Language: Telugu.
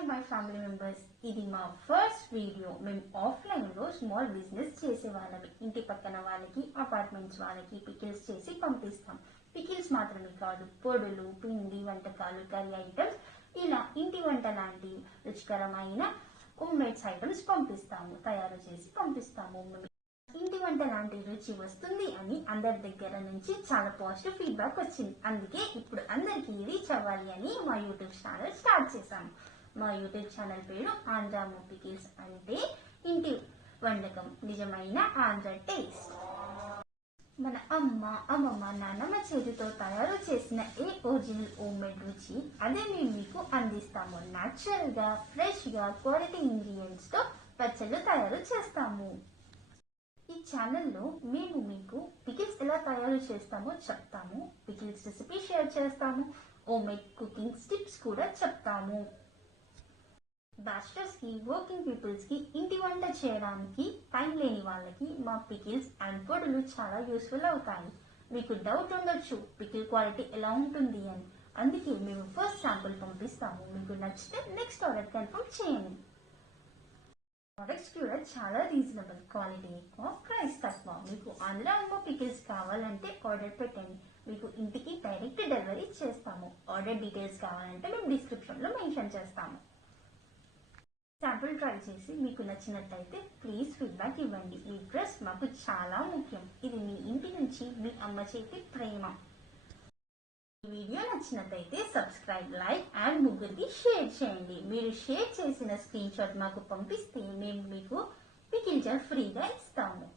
హాయ్ మై ఫ్యామిలీ మెంబర్స్, ఇది మా ఫస్ట్ వీడియో. మేము ఆఫ్లైన్లో స్మాల్ బిజినెస్ చేసే వాళ్ళవి. ఇంటి పక్కన వాళ్ళకి, అపార్ట్మెంట్స్ వాళ్ళకి పికిల్స్ చేసి పంపిస్తాం. పికిల్స్ మాత్రమే కాదు, పొడులు, పిండి వంటకాలు, కర్రీ ఐటమ్స్, ఇలా ఇంటి వంట లాంటి రుచికరమైన హోమ్మేడ్స్ ఐటమ్స్ తయారు చేసి పంపిస్తాము. ఇంటి వంట లాంటి రుచి వస్తుంది అని అందరి దగ్గర నుంచి చాలా పాజిటివ్ ఫీడ్బ్యాక్ వచ్చింది. అందుకే ఇప్పుడు అందరికీ రీచ్ అవ్వాలి అని మా యూట్యూబ్ ఛానల్ స్టార్ట్ చేశాము. మా యూట్యూబ్ ఛానల్ పేరు ఆంధ్రాము పికిల్స్, అంటే ఇంటి వంటకం, నిజమైన ఆంధ్ర టేస్ట్. మన అమ్మమ్మ, నాన్నమ్మ చేతితో తయారు చేసిన ఏ ఒరిజినల్ హోమ్మేడ్ రుచి అదే మేము మీకు అందిస్తాము. న్యాచురల్ గా, ఫ్రెష్ గా, క్వాలిటీ ఇంగ్రీడియంట్స్ తో పచ్చళ్ళు తయారు చేస్తాము. ఈ ఛానల్లో మేము మీకు పికిల్స్ ఎలా తయారు చేస్తామో చెప్తాము, పికిల్స్ రెసిపీ షేర్ చేస్తాము, హోమ్మేడ్ కుకింగ్ టిప్స్ కూడా చెప్తాము. బ్యాచిలర్స్ కి, వర్కింగ్ పీపుల్స్ కి, ఇంటి వంట చేయడానికి టైం లేని వాళ్ళకి మా పికిల్స్ అండ్ పొడులు చాలా యూస్ఫుల్ అవుతాయి. మీకు డౌట్ ఉండొచ్చు పికిల్ క్వాలిటీ ఎలా ఉంటుంది అని. అందుకే మేము ఫస్ట్ శాంపుల్ పంపిస్తాము. మీకు నచ్చితే నెక్స్ట్ ఆర్డర్ కన్ఫర్మ్ చేయండి. ప్రొడక్ట్స్ కూడా చాలా రీజనబుల్, క్వాలిటీ ఎక్కువ, ప్రైస్ తక్కువ. మీకు ఆంధ్రాము పికిల్స్ కావాలంటే ఆర్డర్ పెట్టండి, మీకు ఇంటికి డైరెక్ట్ డెలివరీ చేస్తాము. ఆర్డర్ డీటెయిల్స్ కావాలంటే మేము డిస్క్రిప్షన్ లో మెన్షన్ చేస్తాము. శాంపుల్ ట్రై చేసి మీకు నచ్చినట్లయితే ప్లీజ్ ఫీడ్బ్యాక్ ఇవ్వండి. మీ ట్రస్ట్ మాకు చాలా ముఖ్యం. ఇది మీ ఇంటి నుంచి మీ అమ్మ చేతి ప్రేమ. ఈ వీడియో నచ్చినట్లయితే సబ్స్క్రైబ్, లైక్ అండ్ ముగ్గురికి షేర్ చేయండి. మీరు షేర్ చేసిన స్క్రీన్ షాట్ మాకు పంపిస్తే మేము మీకు పికిల్ జార్ ఫ్రీగా ఇస్తాము.